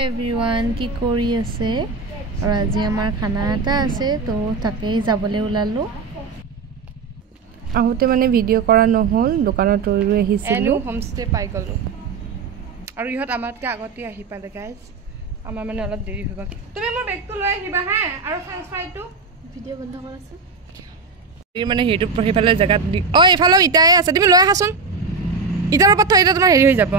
Hi everyone, কি কৰি আছে? আৰু আজি আমাৰ খানা এটা আছে তো তাকেই যাবলৈ ওলালো। আহোতে মানে ভিডিঅ' কৰা নহল, দোকানত ৰৈ আহিছিলো। হোমষ্টে পাই গলো। আৰু ইহত আমাতকে আগতে আহি পালে গাইজ। আমাৰ মানে অলপ দেৰি হৈ গ'ল। তুমি মোৰ বেগটো লৈ আহিবা হা আৰু ফ্ৰেঞ্চ ফ্ৰাইটো ভিডিঅ' বন্ধ কৰাছো। এই মানে হেৰিটো পঢ়িফালে জেগাত দি এইফালে ইটাই আছে, তুমি লৈ আহাচোন। ইটাৰ ওপৰত থৈ দিলে তোমাৰ হেৰি হৈ যাব।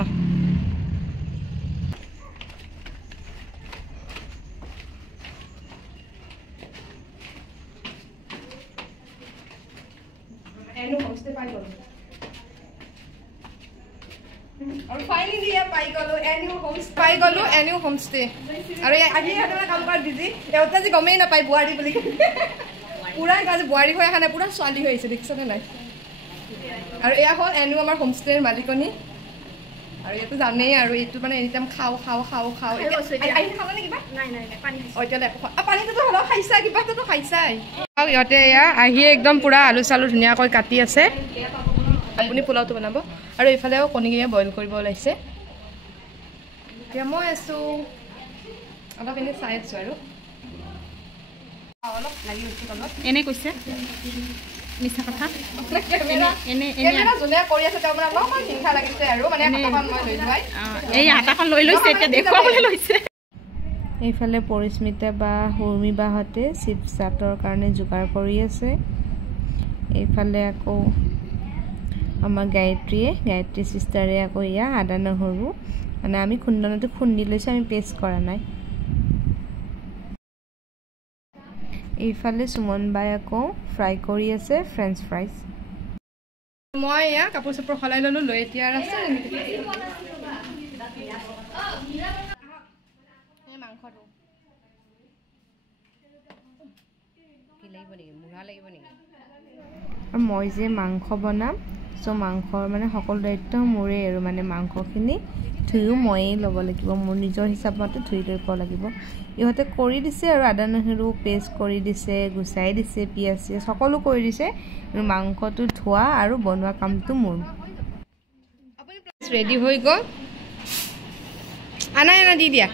আৰু ফাইনেলি পাই গলো এনিউ হোমষ্টে। আৰু আহি কাম কৰা বিজি এওঁতে আজি গমেই নাপায় বোৱাৰী বুলি। পুৰা আজি বোৱাৰী হৈ অহা নাই, পুৰা ছোৱালী হৈ আহিছে, দেখিছনে নাই? আৰু এয়া হ'ল এনিউ আমাৰ হোমষ্টেৰ মালিকনী। আৰু এইটো জানেই আৰু এইটো মানে এনিটাইম খাওঁ পানীটোতো হ'লেও খাইছা, কিবাটোতো খাইছাই। ইহঁতে এয়া আহি একদম পুৰা আলু চালু ধুনীয়াকৈ কাটি আছে। আপুনি পোলাওটো বনাব আৰু এইফালেও কণীকেইটা বইল কৰিব ওলাইছে। এতিয়া মই আছো অলপ এনেই চাই আছো আৰু অলপ লাগি গৈছে তলত। এনে কৈছে মিছা কথা। যোনে কৰি আছে তেওঁ মানে অলপমান হিংসা লাগিছে আৰু মানে হাতাখন মই লৈ যোৱাই। এই হাতাখন লৈ লৈছে, এতিয়া দেখুৱাবলৈ লৈছে। এইফালে পৰিস্মিতা বা উৰ্মি বাহঁতে চিপছ চাটৰ কাৰণে যোগাৰ কৰি আছে। এইফালে আকৌ আমাৰ গায়ত্ৰী চিষ্টাৰে আকৌ ইয়া আদা নহৰু মানে আমি খুন্দনাটো খুন্দি লৈছোঁ, আমি পেষ্ট কৰা নাই। এইফালে সুমন বাই আকৌ ফ্ৰাই কৰি আছে ফ্ৰেঞ্চ ফ্ৰাইজ। মই এয়া কাপোৰ চাপোৰ সলাই ললো, লৈ এতিয়া আছে মাংসটো আৰু মই যে মাংস বনাম, চ' মাংসৰ মানে সকলো দায়িত্ব মোৰেই আৰু মানে মাংসখিনি ধুইও ময়েই ল'ব লাগিব, মোৰ নিজৰ হিচাপ মতে ধুই ল'ব লাগিব। ইহঁতে কৰি দিছে আৰু আদা নহৰু পেষ্ট কৰি দিছে, গুচাই দিছে, পিঁয়াজ চিয়াজ সকলো কৰি দিছে, কিন্তু মাংসটো ধোৱা আৰু বনোৱা কামটো মোৰ। ৰেডি হৈ গ'ল, আনা দি দিয়া।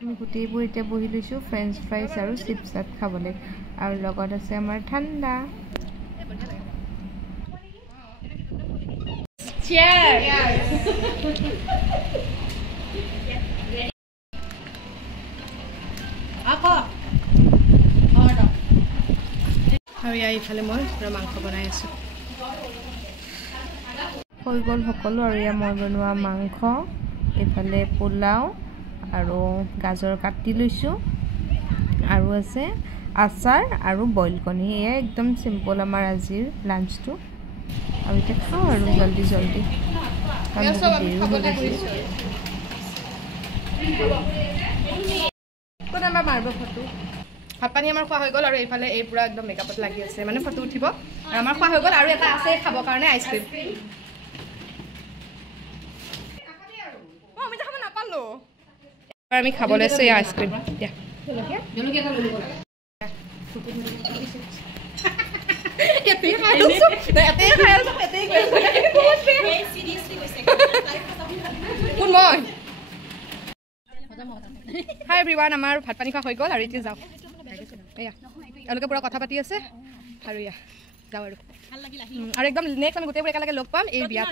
আমি গোটেইবোৰ এতিয়া বহি লৈছোঁ ফ্ৰেঞ্চ ফ্ৰাইজ আৰু চিপছ চাট খাবলৈ, আৰু লগত আছে আমাৰ ঠাণ্ডা। আৰু ইফালে মই পুৰা মাংস বনাই আছোঁ। হৈ গ'ল সকলো, আৰু এয়া মই বনোৱা মাংস, এইফালে পোলাও আৰু গাজৰ কাটি লৈছোঁ, আৰু আছে আচাৰ আৰু বইল কণী। এয়া একদম চিম্পল আমাৰ আজিৰ লাঞ্চটো। আৰু এতিয়া খাওঁ আৰু জল্দি ভাত পানী আমাৰ খোৱা হৈ গ'ল, আৰু এইফালে এই পুৰা একদম মেকআপত লাগি আছে, মানে ফটো উঠিব। আৰু আমাৰ খোৱা হৈ গ'ল, আৰু এটা আছে খাবৰ কাৰণে আইচক্ৰীম। আমি খাব নাপালো, আমি খাব লৈছো এই আইচক্ৰীম। হাই এভৰিৱান, আমাৰ ভাত পানী খোৱা হৈ গ'ল, আৰু এতিয়া যাওঁ। এয়া এওঁলোকে পুৰা কথা পাতি আছে, আৰু এয়া যাওঁ আৰু একদম নেক্সট আমি গোটেইবোৰ একেলগে লগ পাম এই বিয়াত।